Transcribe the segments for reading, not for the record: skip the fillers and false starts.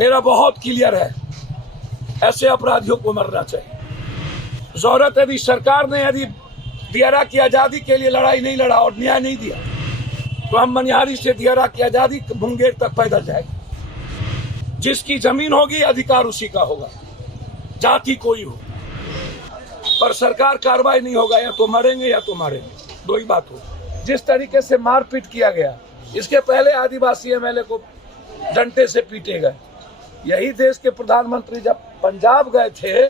मेरा बहुत क्लियर है, ऐसे अपराधियों को मरना चाहिए। जरूरत यदि सरकार ने यदि दियारा की आज़ादी के लिए लड़ाई नहीं लड़ा और न्याय नहीं दिया तो हम मनिहारी से दियारा की आज़ादी मुंगेर तक पैदल जाएंगे। जिसकी जमीन होगी अधिकार उसी का होगा, जाति कोई हो, पर सरकार कार्रवाई नहीं होगा, या तो मरेंगे या तो मारेंगे, दो ही बात हो। जिस तरीके से मारपीट किया गया, इसके पहले आदिवासी एमएलए को डंडे से पीटे गए। यही देश के प्रधानमंत्री जब पंजाब गए थे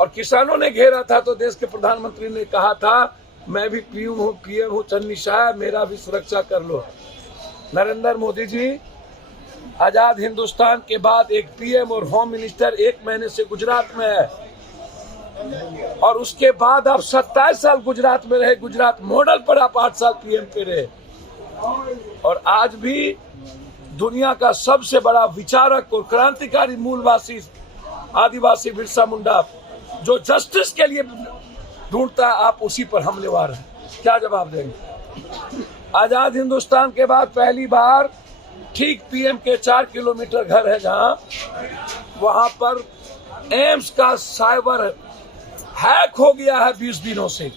और किसानों ने घेरा था तो देश के प्रधानमंत्री ने कहा था मैं भी पीएम हूँ चन्नी शाह, मेरा भी सुरक्षा कर लो। नरेंद्र मोदी जी आजाद हिंदुस्तान के बाद एक पीएम और होम मिनिस्टर 1 महीने से गुजरात में है, और उसके बाद आप 27 साल गुजरात में रहे। गुजरात मॉडल पर आप 8 साल पीएम पे रहे, और आज भी दुनिया का सबसे बड़ा विचारक और क्रांतिकारी मूलवासी आदिवासी बिरसा मुंडा जो जस्टिस के लिए ढूंढता है, आप उसी पर हमलेवार हैं। क्या जवाब देंगे? आजाद हिंदुस्तान के बाद पहली बार ठीक पीएम के 4 किलोमीटर घर है जहां, वहां पर एम्स का साइबर हैक हो गया है 20 दिनों से।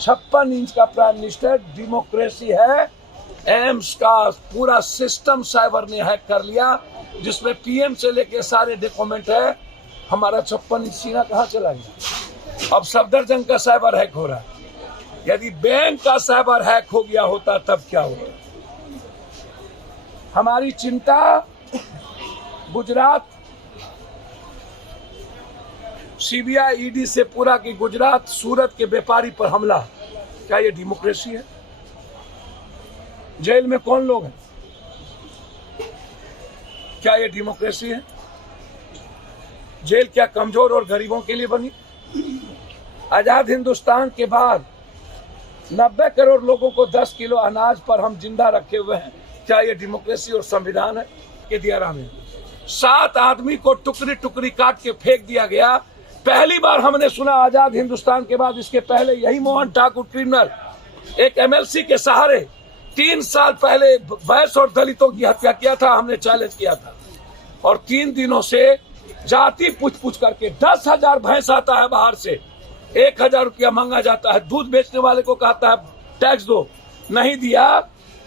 56 इंच का प्राइम मिनिस्टर, डेमोक्रेसी है। एम्स का पूरा सिस्टम साइबर ने हैक कर लिया, जिसमें पीएम से लेके सारे डॉक्यूमेंट है। हमारा 56 इंच सीना कहाँ चला गया? अब सफदरजंग का साइबर हैक हो रहा है। यदि बैंक का साइबर हैक हो गया होता तब क्या होता? हमारी चिंता गुजरात सीबीआई ईडी से पूरा की गुजरात सूरत के व्यापारी पर हमला, क्या ये डेमोक्रेसी है? जेल में कौन लोग हैं? क्या ये डेमोक्रेसी है? जेल क्या कमजोर और गरीबों के लिए बनी? आजाद हिंदुस्तान के बाद 90 करोड़ लोगों को 10 किलो अनाज पर हम जिंदा रखे हुए हैं, क्या ये डेमोक्रेसी और संविधान है? के दियारा में 7 आदमी को टुकड़ी टुकड़ी काट के फेंक दिया गया। पहली बार हमने सुना आजाद हिंदुस्तान के बाद। इसके पहले यही मोहन ठाकुर क्रिमिनल एक एमएलसी के सहारे 3 साल पहले भैंस और दलितों की हत्या किया था, हमने चैलेंज किया था। और 3 दिनों से जाति पूछ करके 10,000 भैंस आता है बाहर से, 1,000 रुपया मांगा जाता है। दूध बेचने वाले को कहता है टैक्स दो, नहीं दिया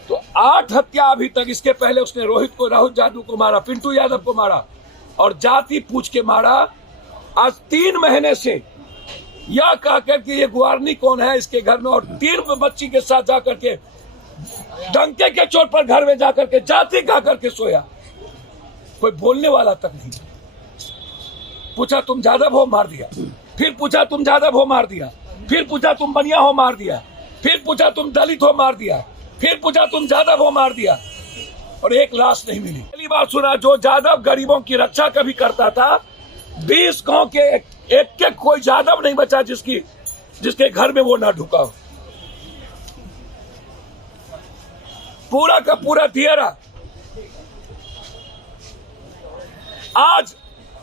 तो 8 हत्या अभी तक। इसके पहले उसने रोहित को, राहुल यादव को मारा, पिंटू यादव को मारा और जाति पूछ के मारा। आज 3 महीने से यह कहकर कि ये गुआरनी कौन है इसके घर में, और 3 बच्ची के साथ जाकर के डंके के चोट पर घर में जाकर के जाति कहा करके सोया। कोई बोलने वाला तक नहीं। पूछा तुम जादव हो, मार दिया। फिर पूछा तुम जादव हो, मार दिया। फिर पूछा तुम बनिया हो, मार दिया। फिर पूछा तुम दलित हो, मार दिया। फिर पूछा तुम जादव हो, मार दिया। और एक लाश नहीं मिली। पहली बार सुना जो जादव गरीबों की रक्षा कभी करता था, 20 गांव के एक कोई जादव नहीं बचा जिसके घर में वो ना ढुका हो। पूरा का पूरा दियारा आज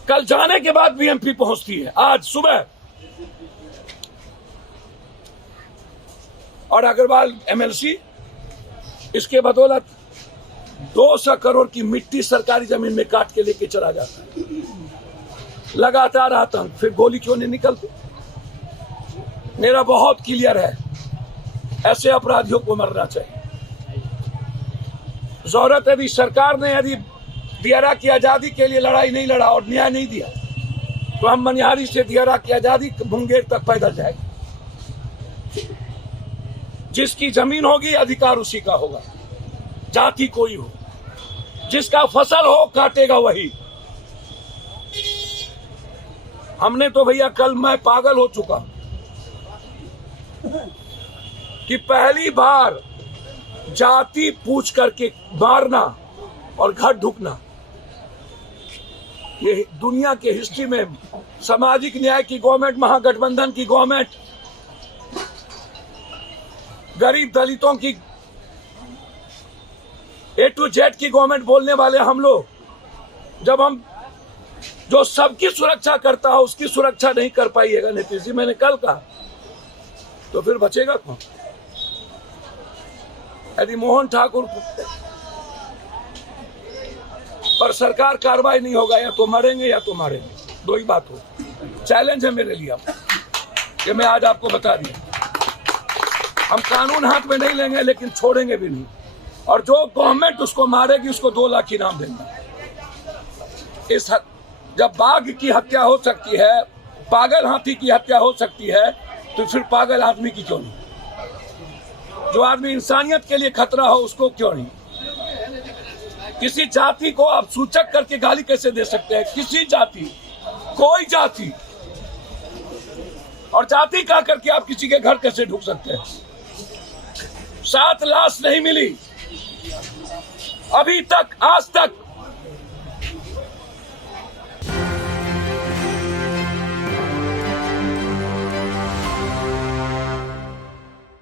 कल जाने के बाद बीएमपी पहुंचती है, आज सुबह। और अग्रवाल एमएलसी इसके बदौलत 200 करोड़ की मिट्टी सरकारी जमीन में काट के लेके चला जाता है। लगातार आतंक, फिर गोली क्यों नहीं निकलती? मेरा बहुत क्लियर है, ऐसे अपराधियों को मरना चाहिए। जरूरत यदि सरकार ने यदि दियारा की आज़ादी के लिए लड़ाई नहीं लड़ा और न्याय नहीं दिया तो हम मनिहारी से दियारा की आज़ादी मुंगेर तक पैदल जाएंगे। जिसकी जमीन होगी अधिकार उसी का होगा, जाति कोई हो। जिसका फसल हो काटेगा वही। हमने तो भैया कल मैं पागल हो चुका कि पहली बार जाति पूछ करके मारना और घर ढुकना, ये दुनिया के हिस्ट्री में सामाजिक न्याय की गवर्नमेंट, महागठबंधन की गवर्नमेंट, गरीब दलितों की A to Z की गवर्नमेंट बोलने वाले हम लोग, जब हम जो सबकी सुरक्षा करता है उसकी सुरक्षा नहीं कर पाइएगा नीतीश जी, मैंने कल कहा, तो फिर बचेगा कौन? यदि मोहन ठाकुर पर सरकार कार्रवाई नहीं होगा, या तो मरेंगे या तो मारेंगे, दो ही बात हो। चैलेंज है मेरे लिए कि मैं आज आपको बता दिया, हम कानून हाथ में नहीं लेंगे लेकिन छोड़ेंगे भी नहीं, और जो गवर्नमेंट उसको मारेगी उसको 2 लाख इनाम देंगे। जब बाघ की हत्या हो सकती है, पागल हाथी की हत्या हो सकती है, तो फिर पागल आदमी की क्यों नहीं? जो आदमी इंसानियत के लिए खतरा हो उसको क्यों नहीं? किसी जाति को आप सूचक करके गाली कैसे दे सकते हैं? किसी जाति, कोई जाति, और जाति कह करके आप किसी के घर कैसे ढुक सकते हैं? 7 लाश नहीं मिली अभी तक, आज तक